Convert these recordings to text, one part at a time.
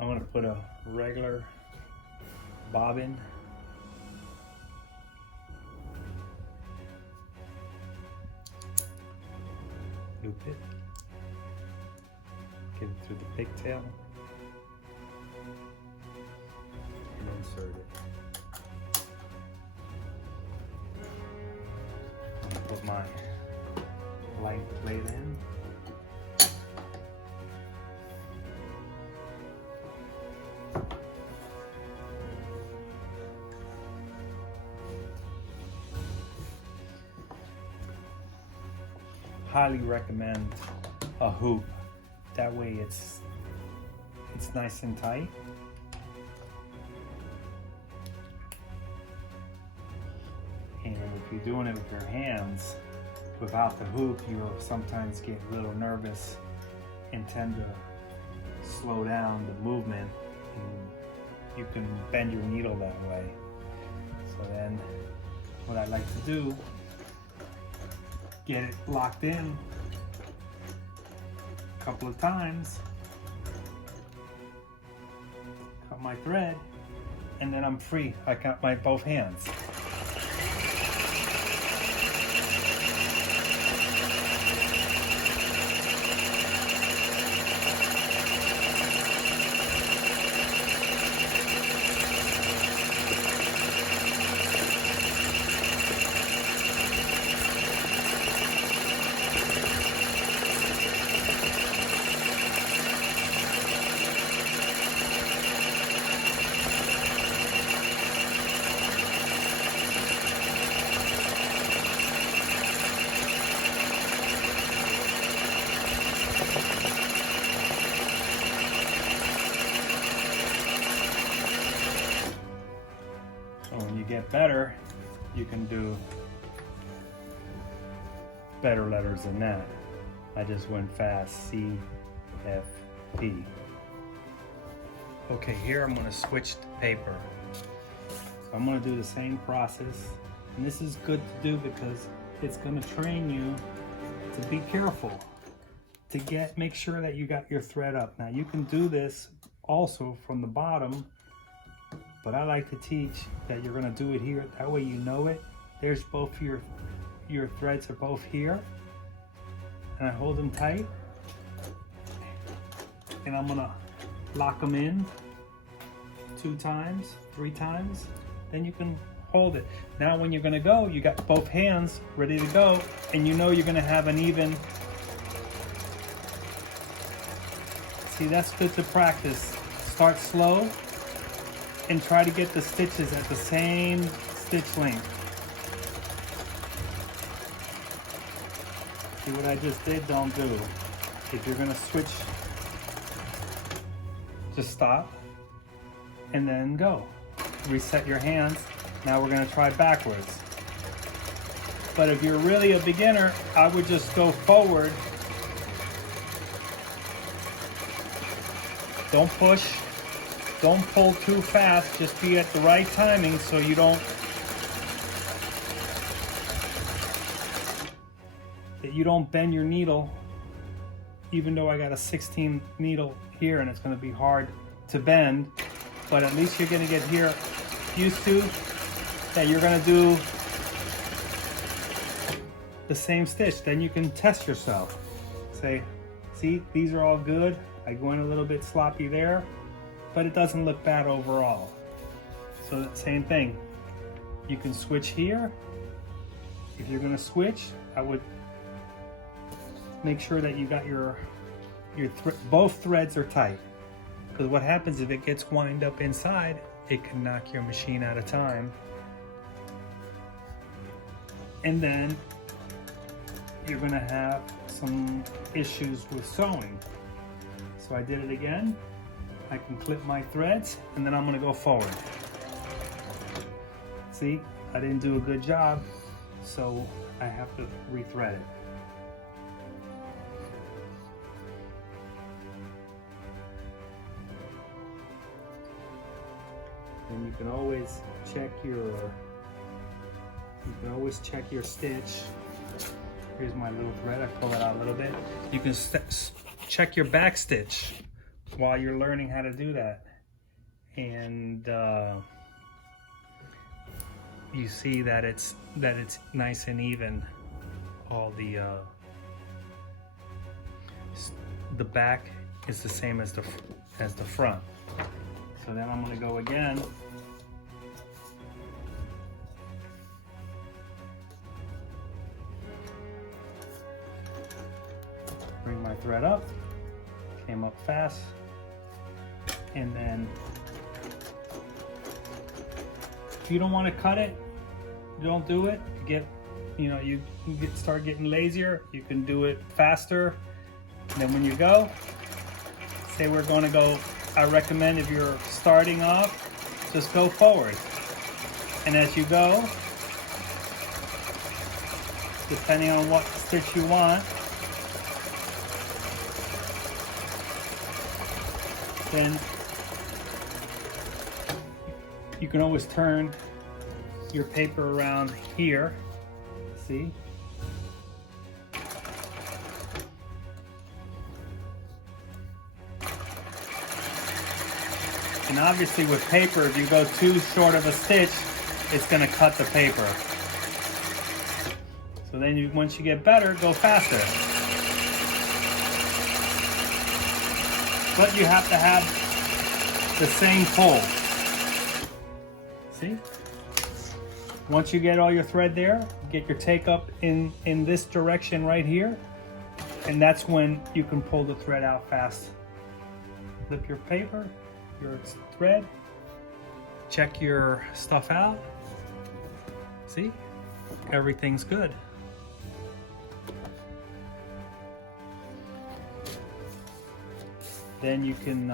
I'm gonna put a regular bobbin. Loop it. Get it through the pigtail. And insert it. I'm gonna put my blank plate in. Highly recommend a hoop. That way it's nice and tight. And if you're doing it with your hands without the hoop, you'll sometimes get a little nervous and tend to slow down the movement, and you can bend your needle that way. So then what I like to do, get it locked in a couple of times, cut my thread, and then I'm free. I got my both hands. So when you get better, you can do better letters than that. I just went fast, C, F, P. Okay, here I'm gonna switch the paper. So I'm gonna do the same process. And this is good to do because it's gonna train you to be careful, to make sure that you got your thread up. Now you can do this also from the bottom, but I like to teach that you're gonna do it here. That way you know it. There's both your threads are both here. And I hold them tight. And I'm gonna lock them in 2 times, 3 times. Then you can hold it. Now when you're gonna go, you got both hands ready to go, and you know you're gonna have an even. See, that's good to practice. Start slow and try to get the stitches at the same stitch length. See what I just did? Don't do. If you're gonna switch, just stop and then go. Reset your hands. Now we're gonna try backwards. But if you're really a beginner, I would just go forward. Don't push. Don't pull too fast, just be at the right timing so you don't bend your needle, even though I got a 16 needle here and it's gonna be hard to bend, but at least you're gonna get here used to that you're gonna do the same stitch. Then you can test yourself. Say, see, these are all good. I go in a little bit sloppy there, but it doesn't look bad overall. So same thing. You can switch here. If you're gonna switch, I would make sure that you got both threads are tight. Because what happens if it gets wind up inside, it can knock your machine out of time. And then you're gonna have some issues with sewing. So I did it again. I can clip my threads and then I'm gonna go forward. See, I didn't do a good job, so I have to rethread it. And you can always check your stitch. Here's my little thread. I pull it out a little bit. You can check your back stitch while you're learning how to do that. And you see that it's nice and even. All the back is the same as the front. So then I'm going to go again. Bring my thread up. Came up fast. And then if you don't want to cut it, don't do it. You start getting lazier. You can do it faster. And then when you go, say we're going to go, I recommend if you're starting off, just go forward. And as you go, depending on what stitch you want, then you can always turn your paper around here. See? And obviously with paper, if you go too short of a stitch, it's going to cut the paper. So then once you get better, go faster. But you have to have the same pull. See? Once you get all your thread there, get your take up in this direction right here, and that's when you can pull the thread out fast. Flip your paper, your thread, check your stuff out. See? Everything's good. Then you can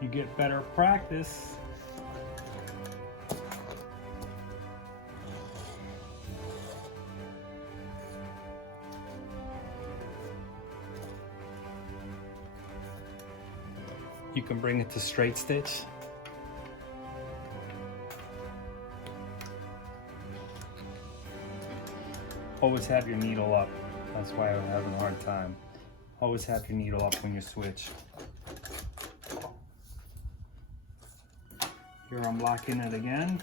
you get better practice. You can bring it to straight stitch. Always have your needle up. That's why I'm having a hard time. Always have your needle up when you switch. Here I'm locking it again.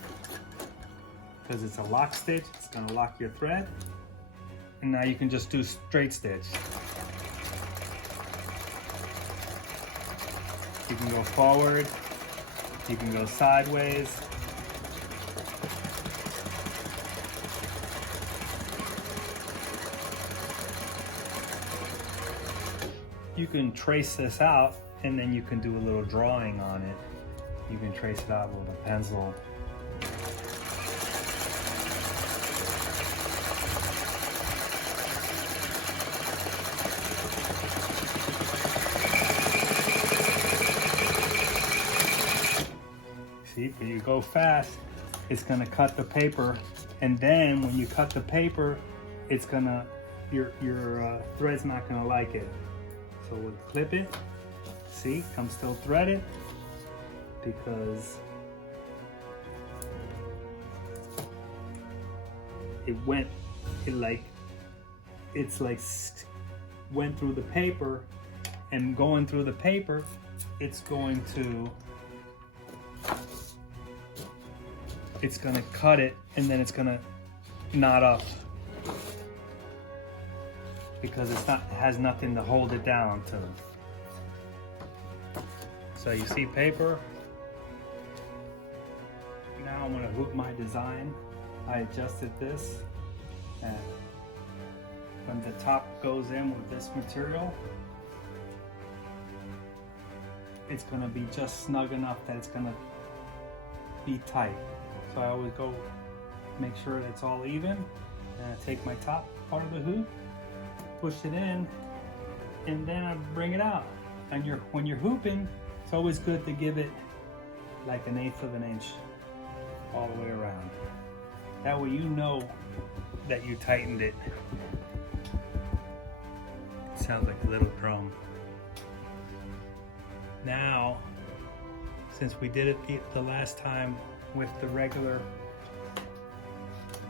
Because it's a lock stitch, it's going to lock your thread. And now you can just do straight stitch. You can go forward, you can go sideways. You can trace this out and then you can do a little drawing on it. You can trace it out with a pencil. See, if you go fast, it's gonna cut the paper, and then when you cut the paper, it's gonna, your thread's not gonna like it. So we'll clip it. See, I'm still threaded because it's like went through the paper, and going through the paper, it's going to cut it, and then it's gonna knot up because it has nothing to hold it down to. So you see paper. Now I'm gonna hoop my design. I adjusted this, and when the top goes in with this material, it's gonna be just snug enough that it's gonna be tight. So I always go make sure that it's all even, and I take my top part of the hoop, push it in, and then I bring it out. And when you're hooping, it's always good to give it like 1/8 of an inch all the way around. That way you know that you tightened it. It sounds like a little drum. Now, since we did it the last time with the regular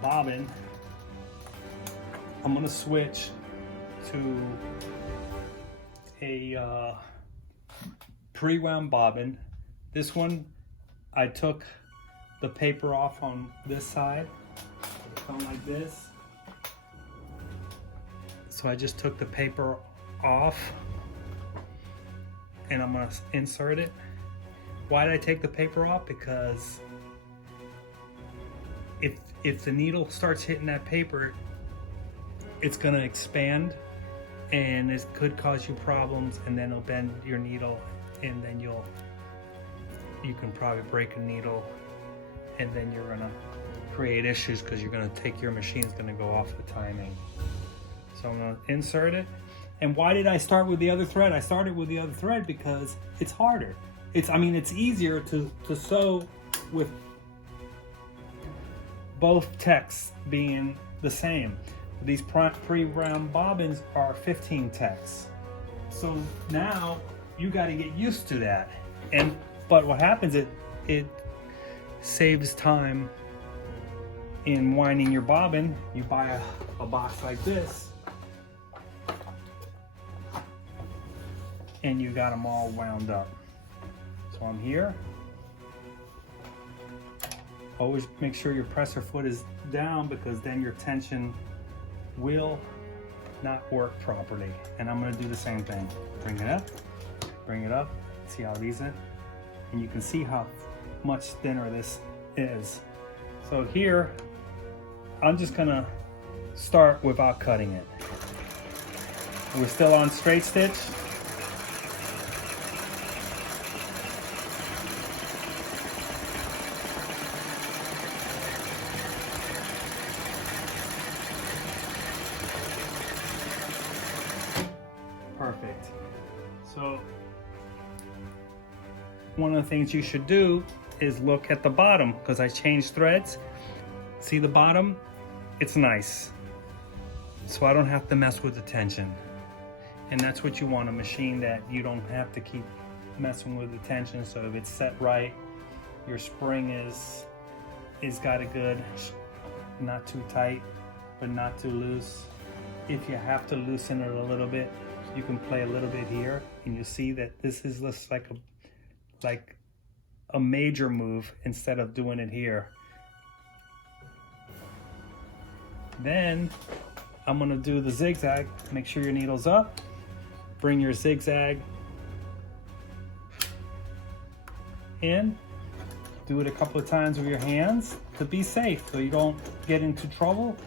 bobbin, I'm gonna switch to a pre-wound bobbin. This one, I took the paper off on this side. It come like this. So I just took the paper off and I'm gonna insert it. Why did I take the paper off? Because if the needle starts hitting that paper, it's gonna expand and it could cause you problems, and then it'll bend your needle, and then you can probably break a needle, and then you're gonna create issues because you're gonna take your machine's gonna go off the timing. So I'm gonna insert it. And why did I start with the other thread? I started with the other thread because it's harder. It's easier to sew with both techs being the same. These pre-wound bobbins are 15 techs. So now you got to get used to that. But what happens, it saves time in winding your bobbin. You buy a box like this and you got them all wound up. So I'm here. Always make sure your presser foot is down, because then your tension will not work properly. And I'm going to do the same thing. Bring it up, see how these are, and you can see how much thinner this is. So here, I'm just going to start without cutting it. We're still on straight stitch. Perfect. So one of the things you should do is look at the bottom, because I changed threads. See the bottom? It's nice. So I don't have to mess with the tension. And that's what you want, a machine that you don't have to keep messing with the tension. So if it's set right, your spring is got a good, not too tight, but not too loose. If you have to loosen it a little bit, you can play a little bit here, and you see that this is looks like a major move instead of doing it here. Then I'm gonna do the zigzag. Make sure your needle's up. Bring your zigzag in. Do it a couple of times with your hands to be safe, so you don't get into trouble.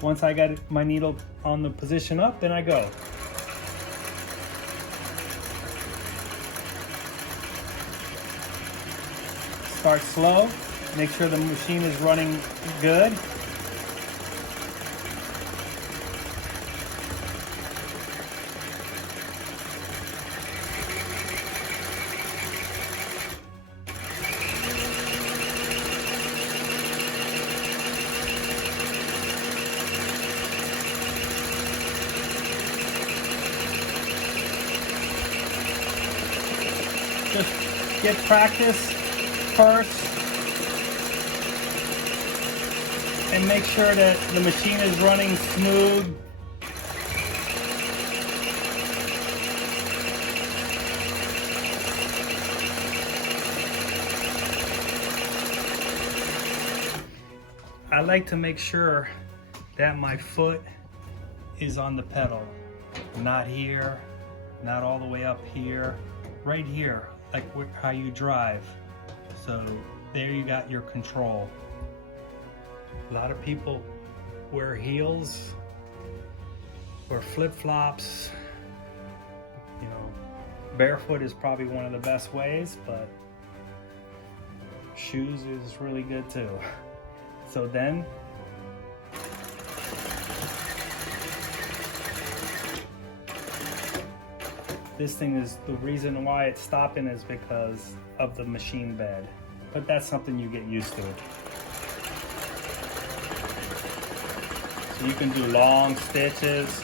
Once I got my needle on the position up, then I go. Start slow, make sure the machine is running good. Just get practice first and make sure that the machine is running smooth. I like to make sure that my foot is on the pedal, not here, not all the way up here, right here, like how you drive. So there you got your control. A lot of people wear heels or flip-flops. You know, barefoot is probably one of the best ways, but shoes is really good too. So then this thing is, the reason why it's stopping is because of the machine bed. But that's something you get used to. So you can do long stitches.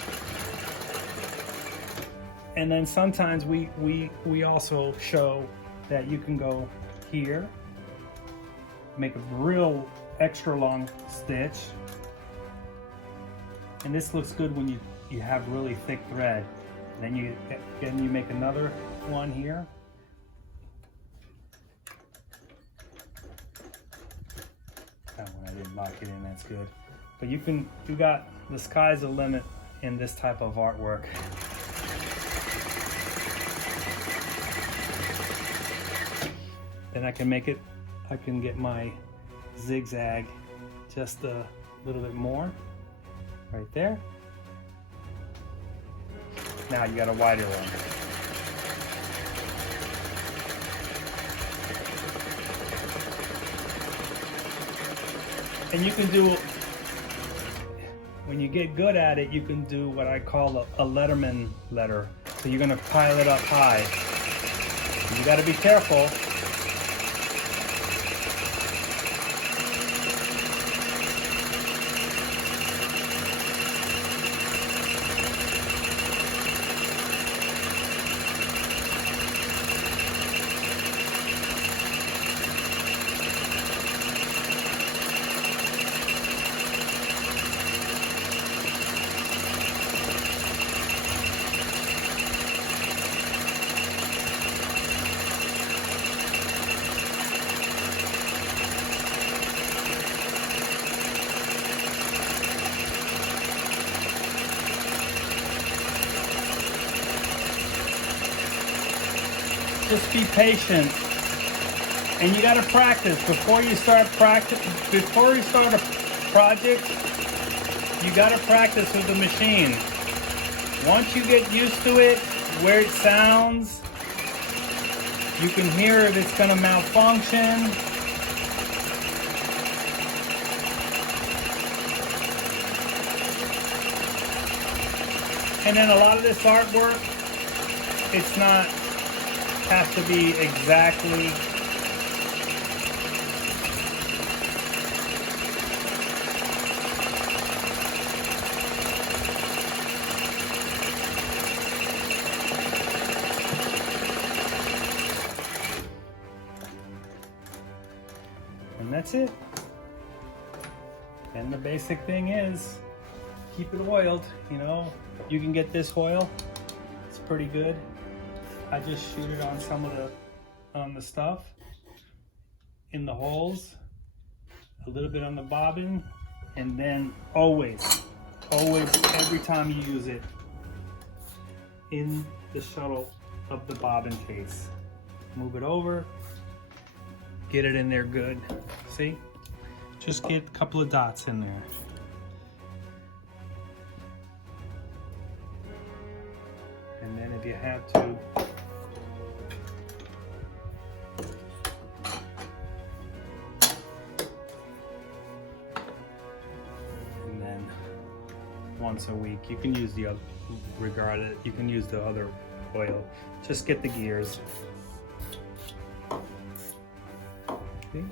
And then sometimes we also show that you can go here, make a real extra long stitch. And this looks good when you have really thick thread. Then you make another one here. That one I didn't lock it in, that's good. But you got, the sky's the limit in this type of artwork. Then I can get my zigzag just a little bit more, right there. Now you got a wider one. And you can do, when you get good at it, you can do what I call a letterman letter. So you're gonna pile it up high. You gotta be careful. Just be patient, and you got to practice before you start a project. You got to practice with the machine. Once you get used to it, where it sounds, you can hear if it's going to malfunction. And then a lot of this artwork, it's not, has to be exactly and that's it. And the basic thing is keep it oiled. You know, you can get this oil, it's pretty good. I just shoot it on some of the stuff, in the holes, a little bit on the bobbin, and then always, every time you use it, in the shuttle of the bobbin case. Move it over, get it in there good. See? Just get a couple of dots in there. And then if you have to, once a week. You can use the other, you can use the other oil. Just get the gears. See?